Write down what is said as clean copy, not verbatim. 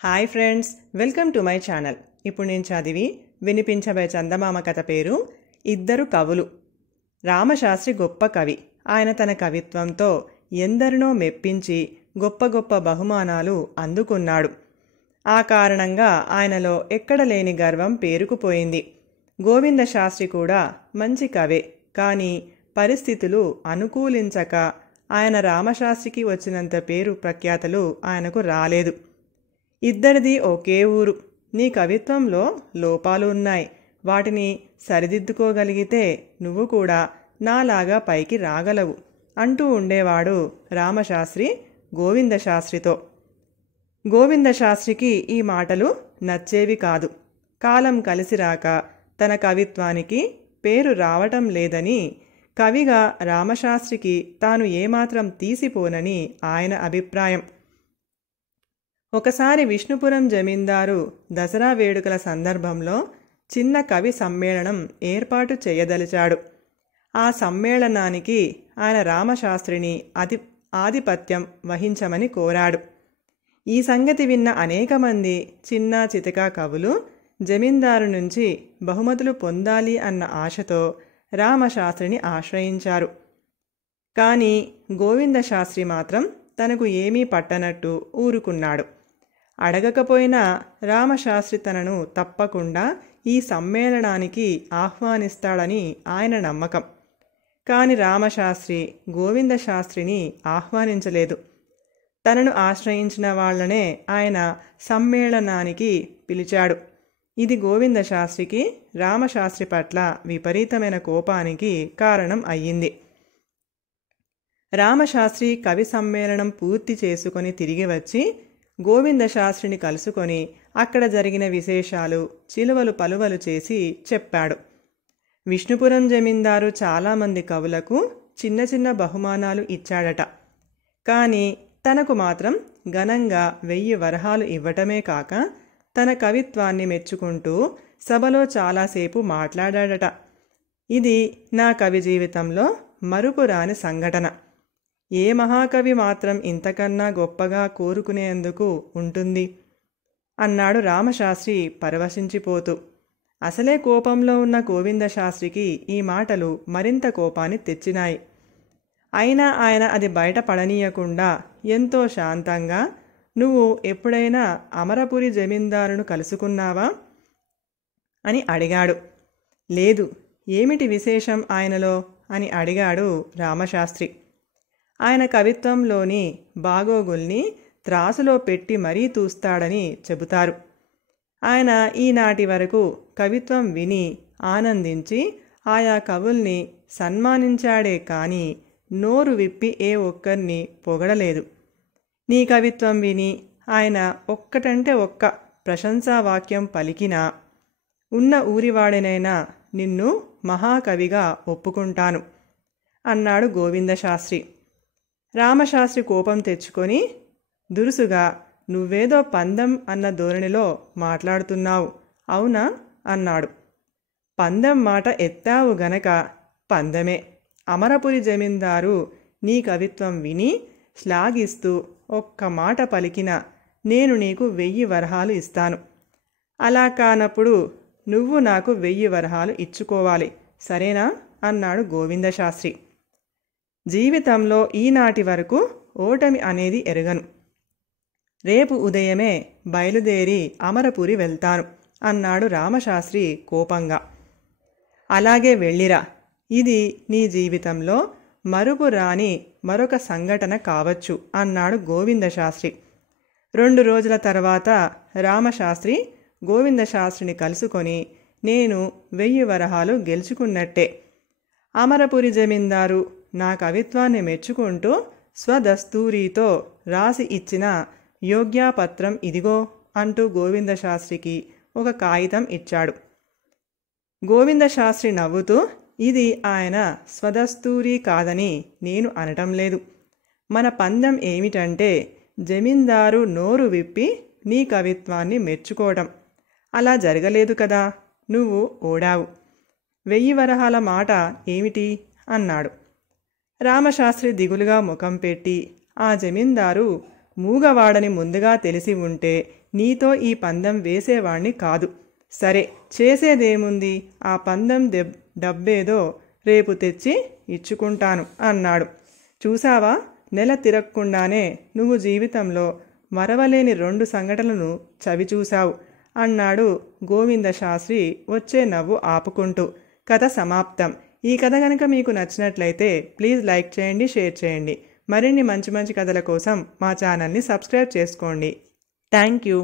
Hi friends, welcome to my channel. ఇప్పుడు నేను చదివి వినిపించబోయే చందమామ కథ పేరు ఇద్దరు కవులు. రామశాస్త్రి గొప్ప కవి. ఆయన తన కవిత్వంతో ఎందరినో మెప్పించి గొప్ప గొప్ప బహుమానాలు అందుకున్నాడు. ఆ కారణంగా ఆయనలో ఎక్కడ లేని గర్వం పేరుకుపోయింది. గోవింద శాస్త్రి కూడా మంచి కవే, కానీ పరిస్థితులు అనుకూలించక ఆయన రామశాస్త్రికి వచ్చినంత పేరు ప్రఖ్యాతలు ఆయనకు రాలేదు. ఇద్దరిది ఒకే ఊరు. నీ కవిత్వంలో లోపాలు ఉన్నాయి, వాటిని సరిదిద్దుకోగలిగితే నువ్వు కూడా నాలాగా పైకి రాగలవు అంటూ ఉండేవాడు రామశాస్త్రి గోవింద శాస్త్రితో. గోవింద శాస్త్రికి ఈ మాటలు నచ్చేవి కాదు. కాలం కలిసిరాక తన కవిత్వానికి పేరు రావటం లేదని, కవిగా రామశాస్త్రికి తాను ఏమాత్రం తీసిపోనని ఆయన అభిప్రాయం. ఒకసారి విష్ణుపురం జమీందారు దసరా వేడుకల సందర్భంలో చిన్న కవి సమ్మేళనం ఏర్పాటు చేయదలిచాడు. ఆ సమ్మేళనానికి ఆయన రామశాస్త్రిని ఆధిపత్యం వహించమని కోరాడు. ఈ సంగతి విన్న అనేక మంది చిన్న చితకా కవులు జమీందారు నుంచి బహుమతులు పొందాలి అన్న ఆశతో రామశాస్త్రిని ఆశ్రయించారు. కానీ గోవింద శాస్త్రి మాత్రం తనకు ఏమీ పట్టనట్టు ఊరుకున్నాడు. అడగకపోయినా రామశాస్త్రి తనను తప్పకుండా ఈ సమ్మేళనానికి ఆహ్వానిస్తాడని ఆయన నమ్మకం. కాని రామశాస్త్రి గోవింద శాస్త్రిని ఆహ్వానించలేదు. తనను ఆశ్రయించిన వాళ్లనే ఆయన సమ్మేళనానికి పిలిచాడు. ఇది గోవింద శాస్త్రికి రామశాస్త్రి పట్ల విపరీతమైన కోపానికి కారణం అయ్యింది. రామశాస్త్రి కవి సమ్మేళనం పూర్తి చేసుకొని తిరిగి వచ్చి గోవింద శాస్త్రిని కలుసుకొని అక్కడ జరిగిన విశేషాలు చిలువలు పలువలు చేసి చెప్పాడు. విష్ణుపురం జమీందారు చాలామంది కవులకు చిన్న చిన్న బహుమానాలు ఇచ్చాడట. కానీ తనకు మాత్రం ఘనంగా 1000 వరహాలు ఇవ్వటమే కాక తన కవిత్వాన్ని మెచ్చుకుంటూ సభలో చాలాసేపు మాట్లాడాడట. ఇది నా కవి జీవితంలో మరుపురాని సంఘటన. ఏ మహాకవి మాత్రం ఇంతకన్నా గొప్పగా కోరుకునేందుకు ఉంటుంది అన్నాడు రామశాస్త్రి పరవశించిపోతూ. అసలే కోపంలో ఉన్న గోవింద శాస్త్రికి ఈ మాటలు మరింత కోపాన్ని తెచ్చినాయి. అయినా ఆయన అది బయట పడనీయకుండా ఎంతో శాంతంగా, నువ్వు ఎప్పుడైనా అమరపురి జమీందారును కలుసుకున్నావా అని అడిగాడు. లేదు. ఏమిటి విశేషం ఆయనలో అని అడిగాడు రామశాస్త్రి. ఆయన కవిత్వంలోని బాగోగుల్ని త్రాసులో పెట్టి మరీ తూస్తాడని చెబుతారు. ఆయన ఈనాటి వరకు కవిత్వం విని ఆనందించి ఆయా కవుల్ని సన్మానించాడే కానీ నోరు విప్పి ఏ ఒక్కరిని పొగడలేదు. నీ కవిత్వం విని ఆయన ఒక్కటంటే ఒక్క ప్రశంసావాక్యం పలికినా ఉన్న ఊరివాడినైనా నిన్ను మహాకవిగా ఒప్పుకుంటాను అన్నాడు గోవింద శాస్త్రి. రామశాస్త్రి కోపం తెచ్చుకొని దురుసుగా, నువ్వేదో పందెం అన్న ధోరణిలో మాట్లాడుతున్నావు అవునా అన్నాడు. పందెం మాట ఎత్తావు గనక పందెమే. అమరపురి జమీందారు నీ కవిత్వం విని శ్లాఘిస్తూ ఒక్క మాట పలికిన నేను నీకు 1000 వరహాలు ఇస్తాను. అలా కానప్పుడు నువ్వు నాకు 1000 వరహాలు ఇచ్చుకోవాలి, సరేనా అన్నాడు గోవింద శాస్త్రి. జీవితంలో ఈనాటి వరకు ఓటమి అనేది ఎరగను. రేపు ఉదయమే బయలుదేరి అమరపురి వెళ్తాను అన్నాడు రామశాస్త్రి కోపంగా. అలాగే వెళ్ళిరా. ఇది నీ జీవితంలో మరుపు రాని మరొక సంఘటన కావచ్చు అన్నాడు గోవింద శాస్త్రి. 2 రోజుల తర్వాత రామశాస్త్రి గోవింద శాస్త్రిని కలుసుకొని, నేను 1000 వరహాలు గెలుచుకున్నట్టే. అమరపురి జమీందారు నా కవిత్వాన్ని మెచ్చుకుంటూ స్వదస్తూరితో రాసి ఇచ్చిన యోగ్యాపత్రం ఇదిగో అంటూ గోవింద శాస్త్రికి ఒక కాగితం ఇచ్చాడు. గోవింద శాస్త్రి నవ్వుతూ, ఇది ఆయన స్వదస్తూరి కాదని నేను అనటం లేదు. మన పందెం ఏమిటంటే జమీందారు నోరు విప్పి నీ కవిత్వాన్ని మెచ్చుకోవటం. అలా జరగలేదు కదా, నువ్వు ఓడావు. 1000 వరహాల మాట ఏమిటి అన్నాడు. రామశాస్త్రి దిగులుగా ముఖం పెట్టి, ఆ జమీందారు మూగవాడని ముందుగా తెలిసి ఉంటే నీతో ఈ పందెం వేసేవాణ్ణి కాదు. సరే, చేసేదేముంది, ఆ పందెం డబ్బేదో రేపు తెచ్చి ఇచ్చుకుంటాను అన్నాడు. చూసావా, నెల తిరగకుండానే నువ్వు జీవితంలో మరవలేని 2 సంఘటనలను చవిచూశావు అన్నాడు గోవిందశాస్త్రి వచ్చే నవ్వు ఆపుకుంటూ. కథ సమాప్తం. ఈ కథ కనుక మీకు నచ్చినట్లయితే ప్లీజ్ లైక్ చేయండి, షేర్ చేయండి. మరిన్ని మంచి మంచి కథల కోసం మా ఛానల్ని సబ్స్క్రైబ్ చేసుకోండి. Thank you.